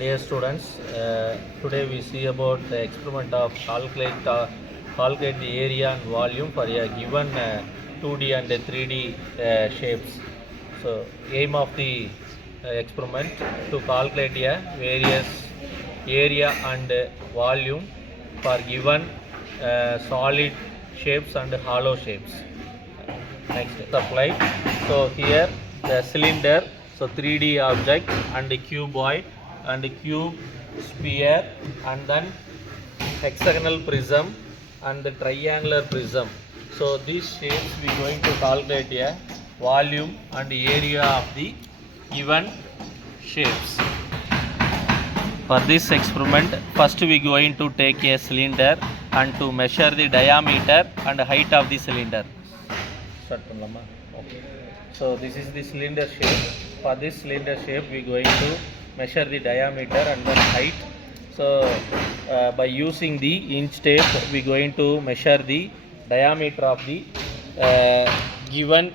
Dear students, today we see about the experiment of calculate the area and volume for a given 2D and 3D shapes. So aim of the experiment to calculate a various area and volume for given solid shapes and hollow shapes. Next, supply. So here the cylinder, so 3D object and cuboid and cube, sphere, and then hexagonal prism and the triangular prism. So these shapes we going to calculate a volume and area of the given shapes. For this experiment, first we going to take a cylinder and to measure the diameter and height of the cylinder. Start பண்ணலாமா? Okay. So this is the cylinder shape. For this cylinder shape we going to measure the diameter and then height. So by using the inch tape we going to measure the diameter of the given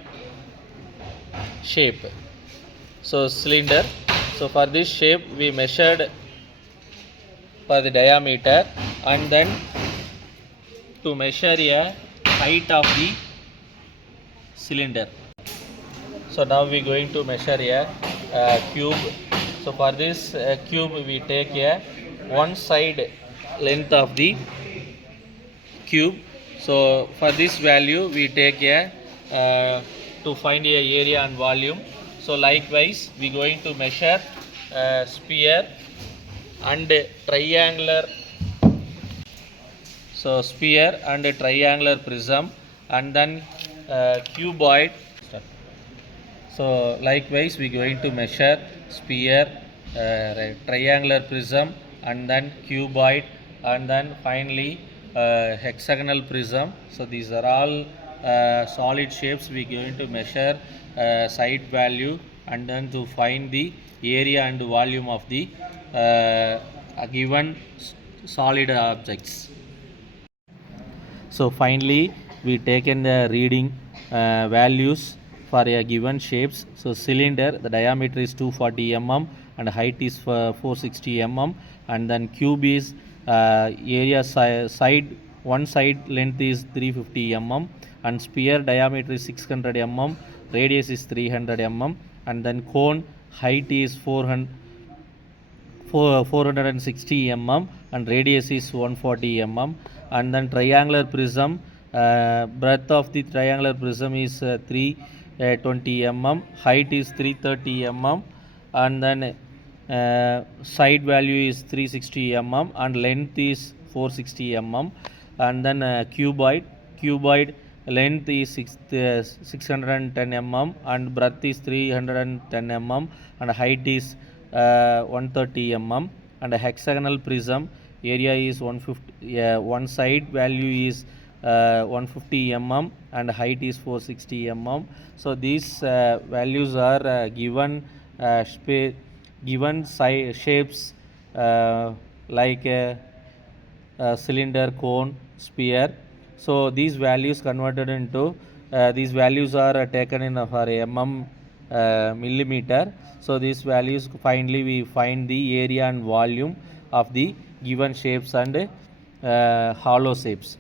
shape. So cylinder. So for this shape we measured for the diameter and then to measure a height of the cylinder. So now we going to measure a cube. So for this cube we take a one side length of the cube. So for this value we take a to find a area and volume. So likewise we going to measure sphere and triangular. So sphere and triangular prism and then cuboid. So likewise we going to measure sphere, triangular prism and then cuboid and then finally hexagonal prism. So these are all solid shapes we going to measure side value and then to find the area and volume of the given solid objects. So finally we taken the reading values for a given shapes. So cylinder, the diameter is 240 mm and height is 460 mm and then cube is area side one side length is 350 mm and sphere diameter is 600 mm, radius is 300 mm and then cone height is 460 mm and radius is 140 mm and then triangular prism, breadth of the triangular prism is 320 mm, height is 330 mm and then side value is 360 mm and length is 460 mm and then cuboid length is 610 mm and breadth is 310 mm and height is 130 mm and a hexagonal prism area is 150, one side value is 150 mm and height is 460 mm. So these values are given shapes like cylinder, cone, sphere. So these values converted into these values are taken in for mm millimeter. So these values finally we find the area and volume of the given shapes and hollow shapes.